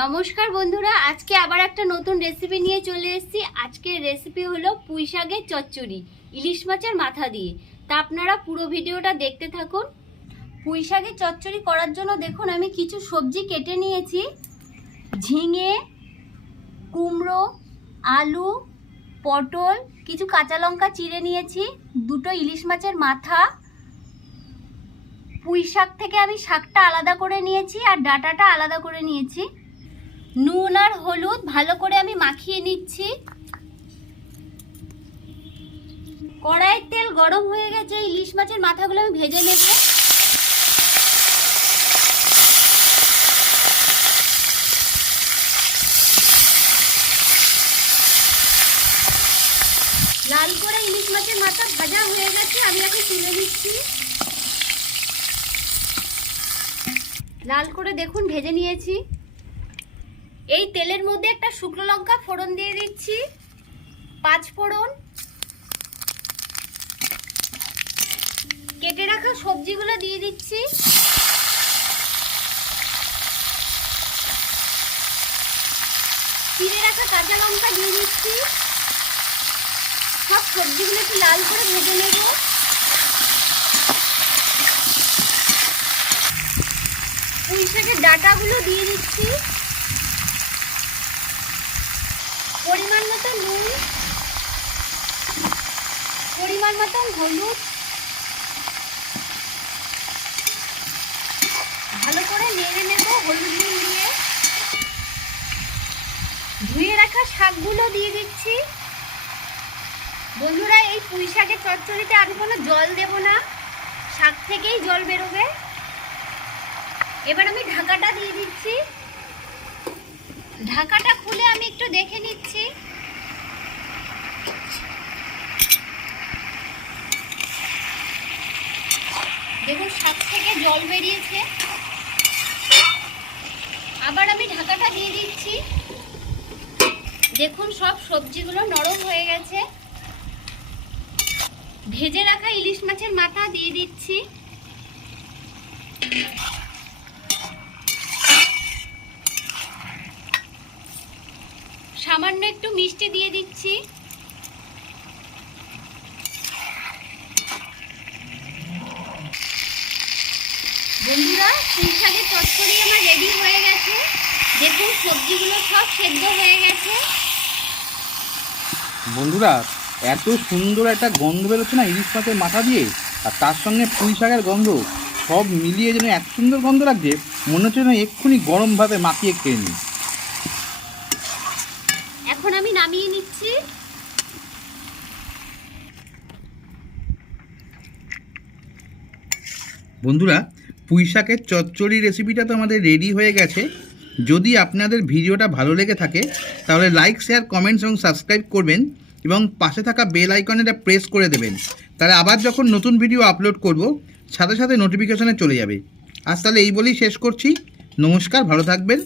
নমস্কার বন্ধুরা, আজকে আবার একটা নতুন রেসিপি নিয়ে চলে এসেছি। আজকের রেসিপি হলো পুঁই শাকের চচ্চড়ি ইলিশ মাছের মাথা দিয়ে। তা আপনারা পুরো ভিডিওটা দেখতে থাকুন। পুঁই শাকের চচ্চড়ি করার জন্য দেখুন আমি কিছু সবজি কেটে নিয়েছি। ঝিঙে, কুমড়ো, আলু, পটল, কিছু কাঁচা লঙ্কা চিড়ে নিয়েছি, দুটো ইলিশ মাছের মাথা। পুঁই শাক থেকে আমি শাকটা আলাদা করে নিয়েছি আর ডাঁটাটা আলাদা করে নিয়েছি। নুন আর হলুদ ভালো করে আমি মাখিয়ে নিচ্ছি। কড়াইয়ের তেল গরম হয়ে গেছে, ইলিশ মাছের মাথাগুলো আমি ভেজে নেব। লাল করে ইলিশ মাছের মাথা ভাজা হয়ে গেছে, আমি এখন তুলে নিচ্ছি। লাল করে দেখুন ভেজে নিয়েছি। এই তেলের মধ্যে একটা শুকনো লঙ্কা ফোড়ন দিয়ে দিচ্ছি, 5 ফোড়ন। কেটে রাখা সবজিগুলো দিয়ে দিচ্ছি। চিড়ে রাখা কাঁচা লঙ্কা দিয়ে দিচ্ছি। সব সবজিগুলো একটু লাল করে ভেজে নেব। পুঁই শাকের ডাঁটাগুলো দিয়ে দিচ্ছি। পরিমাণ মতো নুন, পরিমাণ মতো হলুদ, ভালো করে নেড়ে নেব হলুদ নুন দিয়ে। ধুয়ে রাখা শাকগুলো দিয়ে দিচ্ছি। বন্ধুরা, এই পুঁই শাকের চচ্চড়িতে আমি কোনো জল দেব না, শাক থেকেই জল বেরোবে। এবার আমি ঢাকাটা দিয়ে দিচ্ছি। ঢাকাটা খুলে আমি একটু দেখে নিচ্ছি। দেখুন শাক থেকে জল বেরিয়েছে। আবার আমি ঢাকাটা দিয়ে দিচ্ছি। দেখুন সব সবজিগুলো নরম হয়ে গেছে। ভেজে রাখা ইলিশ মাছের মাথা দিয়ে দিচ্ছি। সামান্য একটু মিষ্টি দিয়ে দিচ্ছি। বন্ধুরা, পুঁই শাকের চচ্চড়ি আমার রেডি হয়ে গেছে। দেখুন সবজিগুলো সব সেদ্ধ হয়ে গেছে। বন্ধুরা, এত সুন্দর একটা গন্ধ বেরোচ্ছে না ইলিশ মাছের মাথা দিয়ে, আর তার সঙ্গে পুঁই শাকের গন্ধ, সব মিলিয়ে যেন এত সুন্দর গন্ধ লাগছে, মনে হচ্ছে না এক্ষুনি গরম ভাবে মাখিয়ে খেয়ে নিই। এখন আমি নামিয়ে নিচ্ছি। বন্ধুরা, পুঁই শাকের চচ্চড়ি রেসিপিটা তো আমাদের রেডি হয়ে গেছে। যদি আপনাদের ভিডিওটা ভালো লেগে থাকে তাহলে লাইক, শেয়ার, কমেন্টস এবং সাবস্ক্রাইব করবেন এবং পাশে থাকা বেল আইকনটা প্রেস করে দেবেন। তাহলে আবার যখন নতুন ভিডিও আপলোড করব সাথে সাথে নোটিফিকেশনে চলে যাবে। আজ তাহলে এই বলেই শেষ করছি। নমস্কার, ভালো থাকবেন।